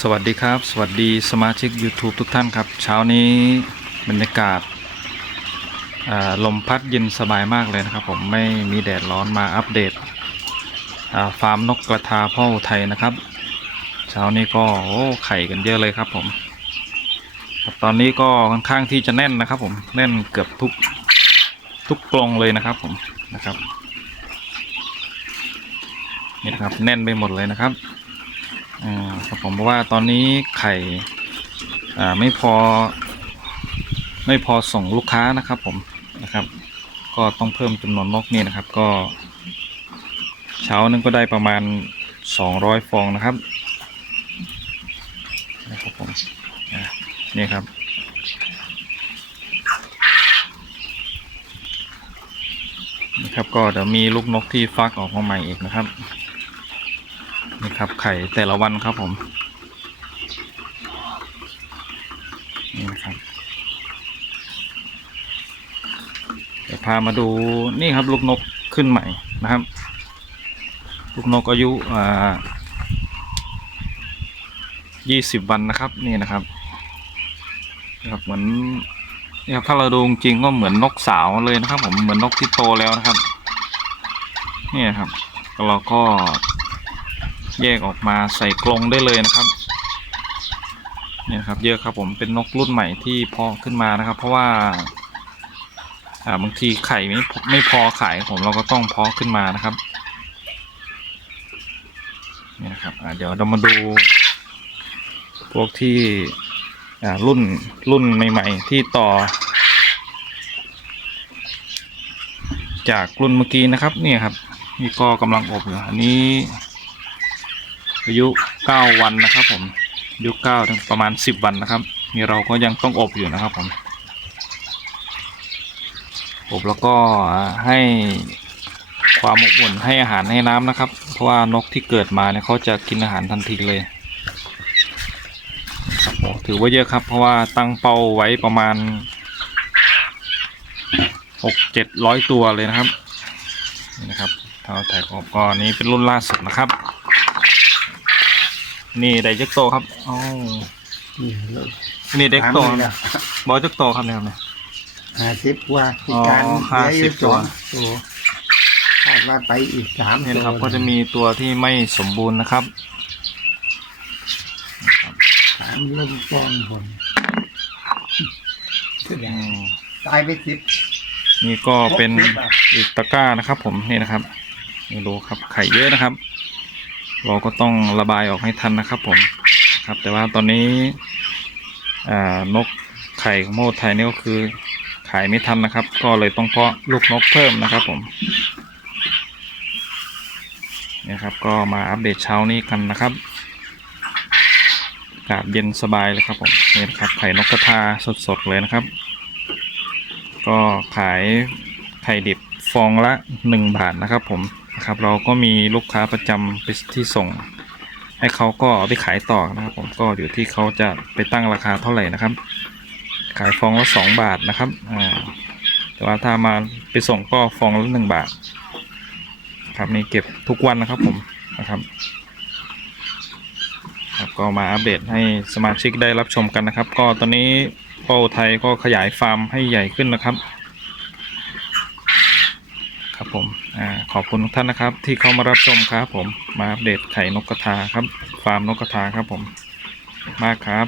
สวัสดีครับ สวัสดีสมาชิก YouTube ทุกท่านครับ เช้านี้บรรยากาศลมพัดเย็นสบายมากเลยนะครับ ผมไม่มีแดดร้อนมาอัปเดตฟาร์มนกกระทาพ่ออุทัยนะครับ เช้านี้ก็โอ้ไข่กันเยอะเลยครับผมตอนนี้ก็ค่อนข้างที่จะแน่นนะครับ ผมแน่นเกือบทุกทุกกรงเลยนะครับผมนะครับนี่นะครับแน่นไปหมดเลยนะครับ อ่าครับผมเพราะว่าตอนนี้ไข่อ่าไม่พอ ไม่พอส่งลูกค้านะครับผมนะครับ ก็ต้องเพิ่มจำนวนนกนี่นะครับ ก็ เช้านึงก็ได้ประมาณ 200 ฟองนะครับนะครับผมอ่านี่ครับนี่ครับก็เดี๋ยวมีลูกนกที่ฟักออกมาใหม่อีกนะครับ นี่ครับ ไข่แต่ละวันครับผมนี่นะครับเดี๋ยวพามาดูนี่ครับลูกนกขึ้นใหม่นะครับ ลูกนกอายุอ่ายี่สิบวันนะครับนี่นะครับนะครับเหมือนนี่ครับถ้าเราดูจริงก็เหมือนนกสาวเลยนะครับ ผมเหมือนนกที่โตแล้วนะครับนี่นะครับเราก็ แยกออกมาใส่กรงได้เลยนะครับเนี่ยครับเยอะครับผมเป็นนกรุ่นใหม่ที่เพาะขึ้นมานะครับ เพราะว่าอ่าบางทีไข่ไม่ไม่พอขายผมเราก็ต้องเพาะขึ้นมานะครับนี่นะครับเดี๋ยวเรามาดู พวกที่รุ่นรุ่นใหม่ ๆ ที่ต่อ จากรุ่นเมื่อกี้นะครับเนี่ยครับนี่ก็กำลังอบอยู่อันนี้ อายุ 9 วันนะครับ ผมอายุ9ถึงประมาณ 10 วันนะครับ นี่เราก็ยังต้องอบอยู่นะครับ ผมอบแล้วก็ให้ความอบอุ่นให้อาหารให้น้ำนะครับ เพราะว่านกที่เกิดมาเนี่ยเขาจะกินอาหารทันทีเลยถือว่าเยอะครับ เพราะว่าตั้งเป้าไว้ประมาณ6 700ตัวเลยนะครับนี่นะครับเท่าถ่ายขอบก็อันนี้เป็นรุ่นล่าสุดนะครับ นี่ไดจักโตครับอ๋อนี่เลยนี่เด็กโตถามเลยนะบอจักโตครับเนี่ยครับเนี่ยห้าสิบกว่าพิอ๋อการห้าสิบเหลืออยู่ตัว สองตัวคาดว่าไปอีกสามนี่นะครับตัวก็จะมีตัวที่ไม่สมบูรณ์นะครับ สามเริ่มฟองผลอืมตายไปสิบนี่ก็เป็นหกสิบอะอีกตะกร้านะครับ ผมนี่นะครับนี่ดูครับไข่เยอะนะครับ เราก็ต้องระบายออกให้ทันนะครับผมครับแต่ว่าตอนนี้นกไข่ของโมดไทยนี่ก็คือขายไม่ทันนะครับ ก็เลยต้องเพาะลูกนกเพิ่มนะครับผมนี่ครับก็มาอัปเดตเช้านี้กันนะครับอากาศเย็นสบายเลยครับผมนี่นครับไข่นกกระทาสดๆเลยนะครับ ก็ขายไข่ดิบฟองละ 1 บาทนะครับผม นะครับ เราก็มีลูกค้าประจำไปที่ส่ง ให้เขาก็ไปขายต่อนะครับ ผมก็อยู่ที่เขาจะไปตั้งราคาเท่าไหร่นะครับ ขายฟองละ2บาทนะครับอ่าแต่ว่าถ้ามาไปส่งก็ฟองละ1บาท ครับนี่เก็บทุกวันนะครับผมนะครับครับก็มาอัปเดตให้สมาชิกได้รับชมกันนะครับ ก็ตอนนี้พ่ออุทัยก็ขยายฟาร์มให้ใหญ่ขึ้นนะครับ ครับผมอขอบคุณทุกท่านนะครับ ที่เข้ามารับชมครับผมมาอัปเดตไข่นกกระทาครับ ฟาร์มนกกระทาครับผมมากครับ